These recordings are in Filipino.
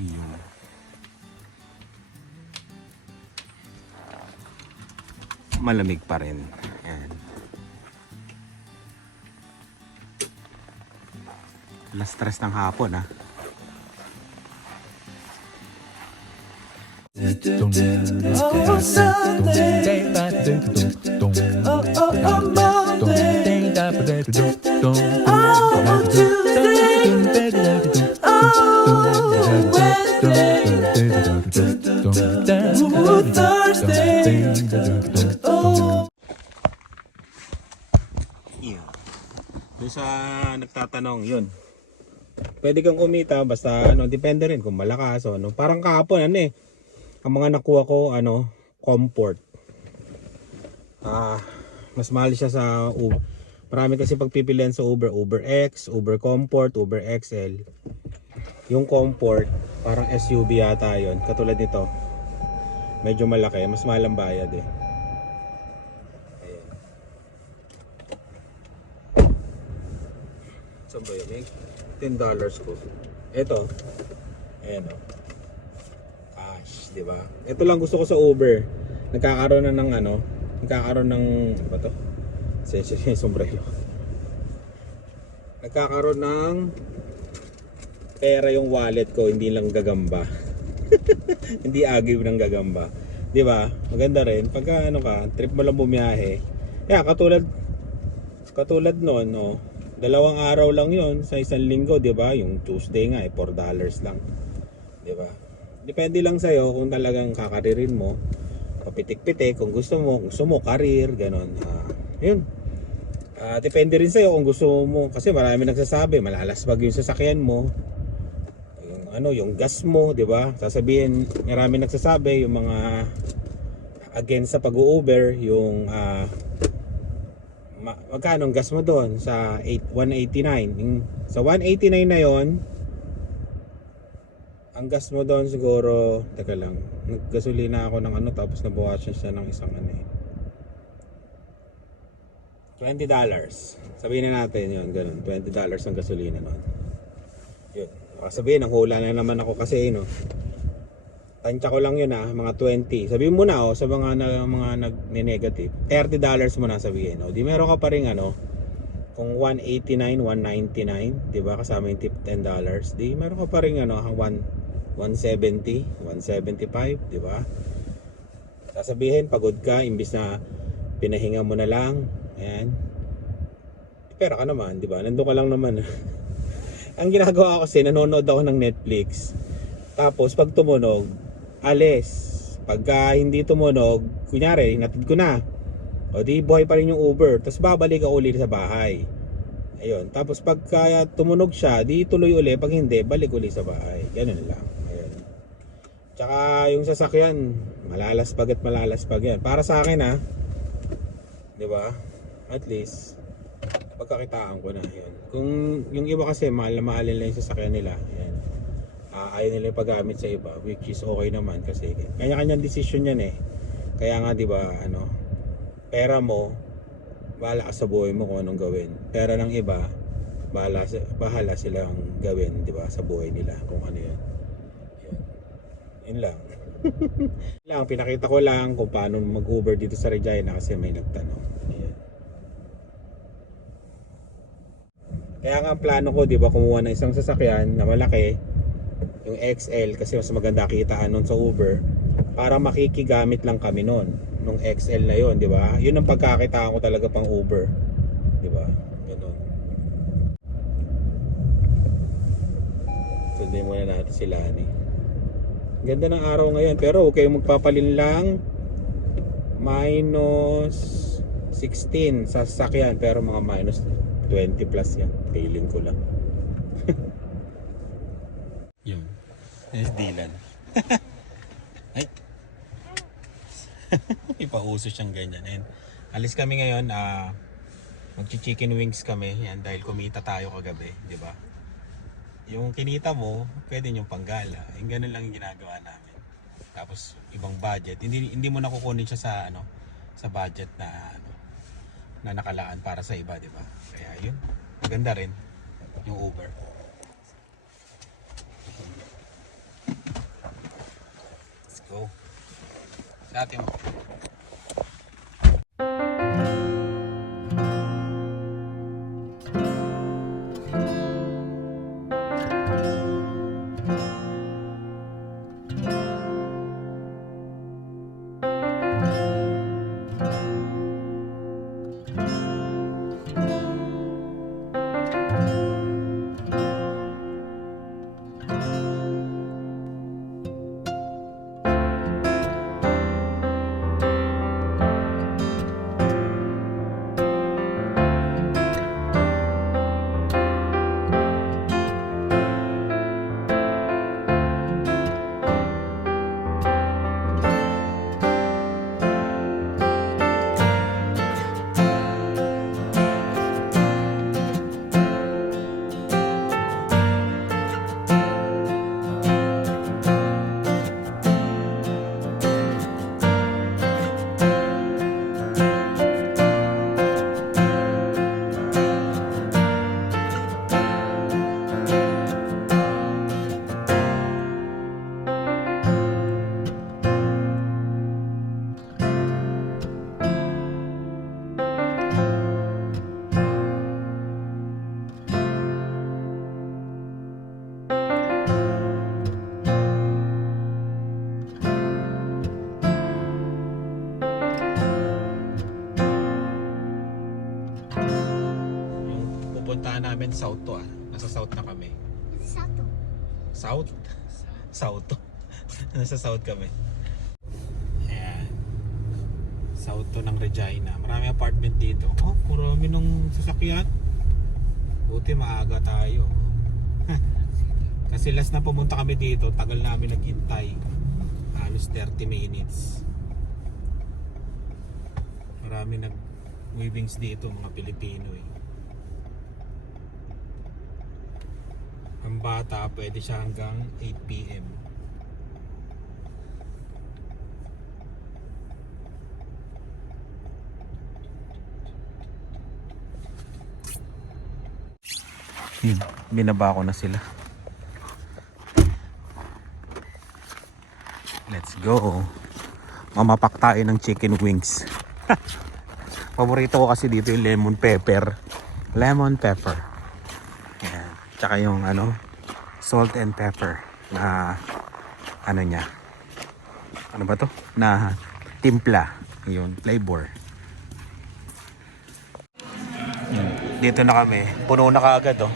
Yun. Malamig pa rin. Ayan. Alas 3 ng hapon ha. Doon sa nagtatanong yun, pwede kang kumita basta ano, depende rin kung malakas o ano. Parang kahapon ano eh, ang mga nakuha ko ano, Comfort. Mas mahal siya sa Uber. Marami kasi pagpipilian sa Uber, Uber X, Uber Comfort, Uber XL. Yung Comfort, parang SUV yata yun, katulad nito. Medyo malaki, mas mahal ang bayad eh. Saan ba yun? May $10 ko. Ito. Ayan o. Cash, di ba? Ito lang gusto ko sa Uber. Nagkakaroon na ng ano. Nagkakaroon ng ano ba to? Sensya sombrero. Nagkakaroon ng pera yung wallet ko, hindi lang gagamba. Hindi agiw ng gagamba. Di ba? Maganda rin pagka ano ka, trip mo lang bumiyahe. Yeah, katulad noon, no. 2 araw lang 'yon sa isang linggo, 'di ba? Yung Tuesday nga $4 lang. 'Di ba? Depende lang sa iyo kung talagang kakaririn mo. Papitik-pitik kung gusto mo career, ganun. 'Yun. Depende rin sa iyo kung gusto mo, kasi marami nagsasabi malalaswag yung sasakyan mo. Yung ano, yung gas mo, 'di ba? Sasabihin, marami nagsasabi yung mga against sa pag-Uber, yung magkano ang gas mo doon sa 189. Sa 189 na yon, ang gas mo doon siguro, teka lang, naggasolina ako ng ano, tapos nabawasan siya ng isang ano eh, $20. Sabihin na natin yun, ganun, $20 ang gasolina noon. Yun, sabihin, ang hula na naman ako kasi no, tansya ko lang yun mga 20. Sabihin mo na sa mga nag-negative, $30 mo na sabihin. Di meron ka pa rin ano, kung 189, 199, 'di ba? Kasama yung tip $10, di meron ka pa rin ano, 170, 175, 'di ba? Sasabihin pagod ka imbis na pinahinga mo na lang. Ayan. Pera ka naman, 'di ba? Nandoon ka lang naman. Ang ginagawa ko kasi, nanonood ako ng Netflix. Tapos pag tumunog, alis. Pagka hindi tumunog, kunyari, hinatid ko na, o di buhay pa rin yung Uber, tapos babalik ako ulit sa bahay. Ayun. Tapos pagka tumunog siya, di tuloy ulit. Pag hindi, balik ulit sa bahay. Ganun lang. Ayun. Tsaka yung sasakyan, malalaspag at malalaspag yan. Para sa akin di ba? At least pagkakitaan ko na yun. Kung yung iba kasi mahal na mahalin lang yung sasakyan nila, yan. Ayaw nila paggamit sa iba, which is okay naman kasi kanya-kanyang decision yan eh. Kaya nga 'di ba, ano, pera mo, bahala ka sa buhay mo kung anong gawin. Pera ng iba, bahala silang gawin, 'di ba, sa buhay nila kung ano 'yan. Yun lang. Lang pinakita ko lang kung paano mag-Uber dito sa Regina kasi may nagtanong. Ayan. Kaya nga ang plano ko, 'di ba, kumuha ng isang sasakyan na malaki, yung XL, kasi mas maganda kitaan nun sa Uber, para makikigamit lang kami nun nung XL na yon, di ba? Yun ang pagkakitaan ko talaga pang Uber, di ba? Ganun. Sundin muna natin sila ni. Ganda ng araw ngayon, pero huwag kayong magpapalin lang. Minus 16 sa sasakyan, pero mga minus 20 plus yan, feeling ko lang. Yun. Yes, Dylan. Ay. Ipauso siyang ganyan. And alis kami ngayon, magchi-chicken wings kami. Yan, dahil kumita tayo kagabi, di ba? Yung kinita mo, pwede yung panggala. Yung ganun lang yung ginagawa namin. Tapos ibang budget. Hindi mo na kukunin siya sa ano, sa budget na ano, na nakalaan para sa iba, di ba? Kaya yun, maganda rin yung Uber. Sa atin mo. Pupuntahan namin south to ah. Nasa south na kami. Sato. South? South to. Nasa south kami. Ayan. South to ng Regina. Marami apartment dito. Oh, marami ng sasakyan. Buti maaga tayo. Kasi last na pumunta kami dito, tagal namin naghintay. Halos 30 minutes. Marami nag-weavings dito, mga Pilipino eh. Ang bata, pwede siya hanggang 8 PM. Binaba ko na sila. Let's go. Mamapak tayo ng chicken wings. Paborito ko kasi dito yung lemon pepper. Lemon pepper. Yan. Tsaka yung ano, salt and pepper na ano niya. Ano ba to? Na timpla. Yun, flavor. Dito na kami. Puno na kaagad oh.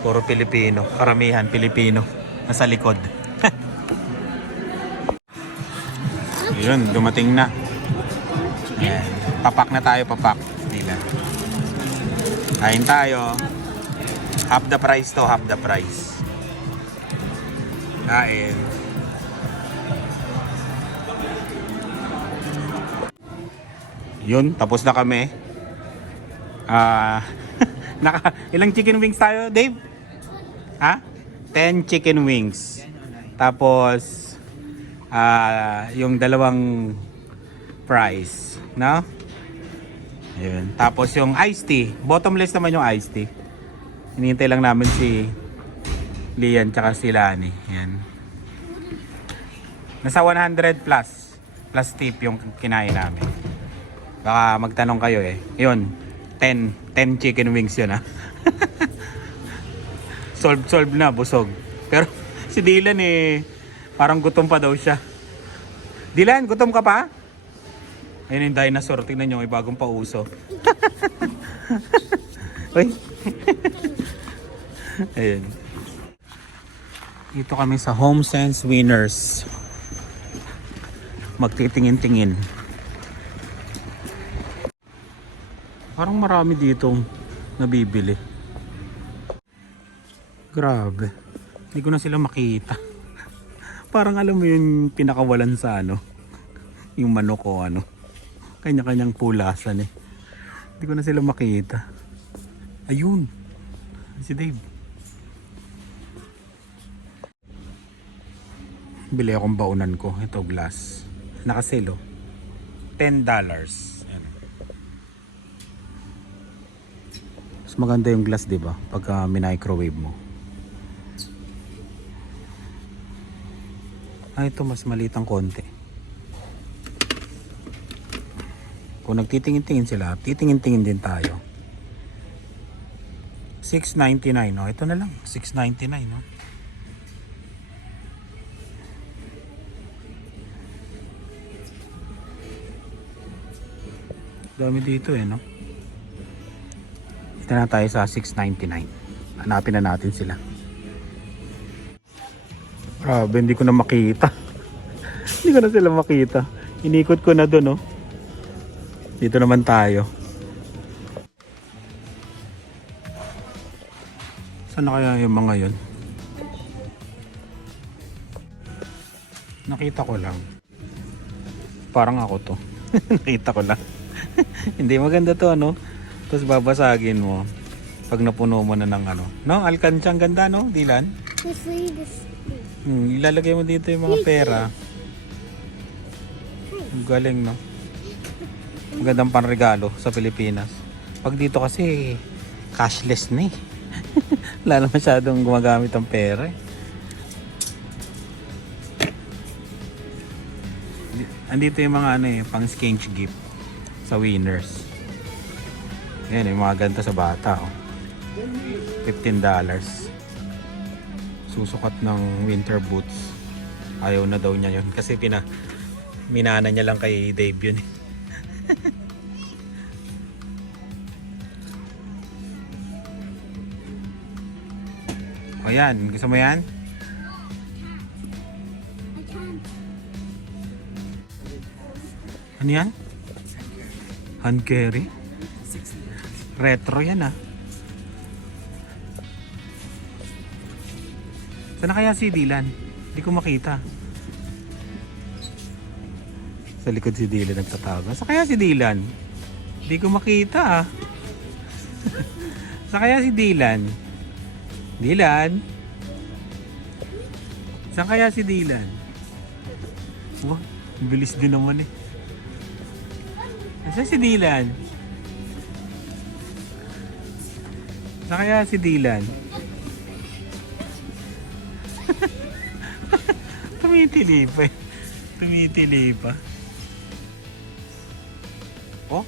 Puro Pilipino. Karamihan Pilipino. Nasa likod. Yun, dumating na. Yan. Papak na tayo, papak. Dila. Kain tayo. Half the price to, half the price. Kain. Yun, tapos na kami. Ilang chicken wings tayo, Dave? Ha? 10 chicken wings. Tapos yung dalawang fries, no? Ayun. Tapos yung iced tea, bottomless naman yung iced tea. Hinihintay lang namin si Lian tsaka si Lani. Yan. Nasa 100 plus tip yung kinain namin. Baka magtanong kayo eh. Yun, 10 chicken wings yun ha. solve na, busog. Pero si Dylan eh, parang gutom pa daw siya. Dylan, gutom ka pa? Ayun yung dinosaur, tingnan nyo, may bagong pauso. Uy. Ayun. Dito kami sa HomeSense Winners. Magtitingin-tingin. Parang marami ditong nabibili. Grabe. Hindi ko na sila makita. Parang alam mo yung pinakawalan sa ano, yung manok o ano. Kanya-kanyang pulasan eh. Hindi ko na sila makita. Ayun. Si Dave. Bili akong baunan ko. Ito glass. Nakasale oh. $10. Ayan. Mas maganda yung glass, di ba? Pagka microwave mo. Ito mas maliit ang konti. Kung nagtitingin-tingin sila, titingin-tingin din tayo. 6.99, no? Ito na lang, 6.99, no? Dami dito eh, no? Ito na tayo sa 6.99. Hanapin na natin sila. Grabe, hindi ko na makita. Hindi ko na sila makita. Inikot ko na doon, no? Dito naman tayo. Saan na kaya yung mga yun? Nakita ko lang. Parang ako to. Nakita ko lang. Hindi maganda to, ano? Tapos babasagin mo. Pag napuno mo na ng ano. No? Alkansya, ang ganda, no? Dilan? Ilalagay mo dito yung mga pera. Ang galing, no? Magandang panregalo sa Pilipinas. Pag dito kasi cashless na eh. Wala na masyadong gumagamit ng pera eh. Andito yung mga ano eh, pang exchange gift sa Winners. Ayan yung mga ganda sa bata oh. $15. Susukat ng winter boots. Ayaw na daw niya yun kasi minana niya lang kay Dave yun eh. O yan, gusto mo yan? Ano yan? Hand carry? Retro yan ah. Saan na kaya si Dylan? Hindi ko makita. Sa likod si Dylan nagtatago. Saan kaya si Dylan? Hindi ko makita ah. Saan kaya si Dylan? Dylan? Saan kaya si Dylan? Wow, ang bilis din naman eh. Saan si Dylan? Saan kaya si Dylan? Tumitili pa eh. Tumitili pa. Oh?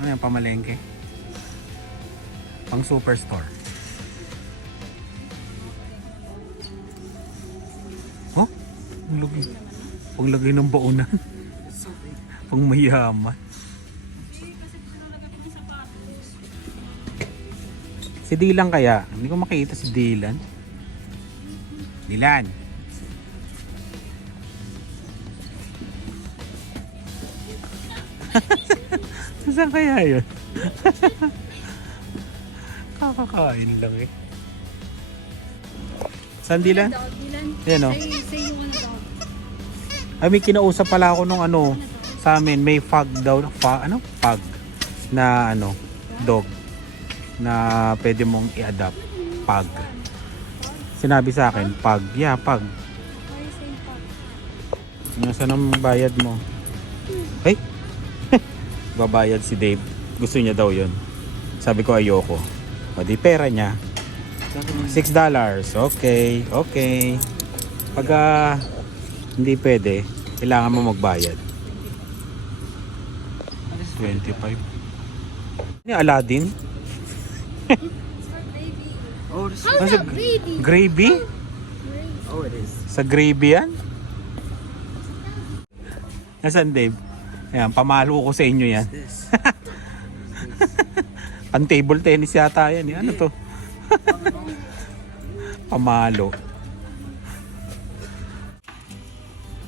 Ano yung pamalengke? Pang superstore. Oh? Panglagay ng baunan. Pang mayaman. Si Dylan kaya? Hindi ko makita si Dylan. Dylan. Saan kaya yun? Kakakain lang eh. Saan Dylan? Yan o. Ay may kinausap pala ako nung ano sa amin. May fog daw. Fog na ano dog na pwede mong i-adapt. Pug. Sinabi sa akin, pug. Yeah, pug. Nasaan ang bayad mo? Hey! Babayad si Dave. Gusto niya daw yun. Sabi ko ayoko. O di pera niya. $6. Okay. Okay. Pag hindi pwede, kailangan mo magbayad. 25. Ni Aladdin? Oh, How's it gravy? oh, it is. Sa gravy yan? Nasaan Dave? Ayan, pamalo ko sa inyo yan. This. Pan table tennis yata yan. Ano to? Pamalo.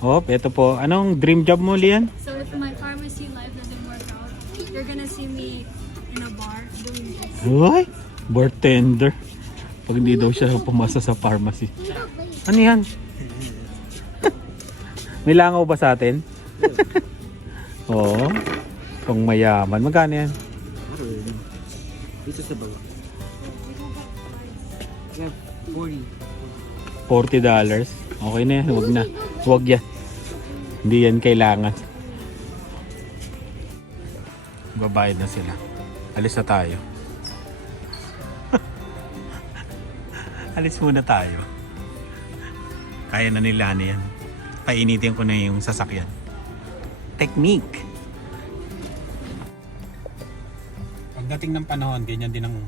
Oh, eto po. Anong dream job mo, Lian? So if my pharmacy life doesn't work out, you're gonna see me in a bar doing this. Ay, bartender. Pag hindi daw siya pumasa sa pharmacy. Ano yan? May langaw ba sa atin? Oo. Pang mayaman. Magkano yan? I don't really know. It's just about. Yeah, 40. $40. Okay na yan. Huwag na. Huwag yan. Hindi yan kailangan. Babayad na sila. Alis na tayo. Alis muna tayo. Kaya na nila na yan. Painitin ko na yung sasakyan. Technique. pagdating ng panahon, ganyan din ang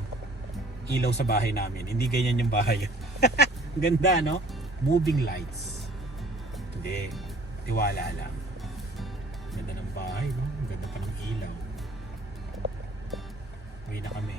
ilaw sa bahay namin. Hindi ganyan yung bahay. Ganda, no? Moving lights. Hindi. Tiwala lang. Ganda ng bahay, no? Ganda pa ng ilaw. Uwi na kami.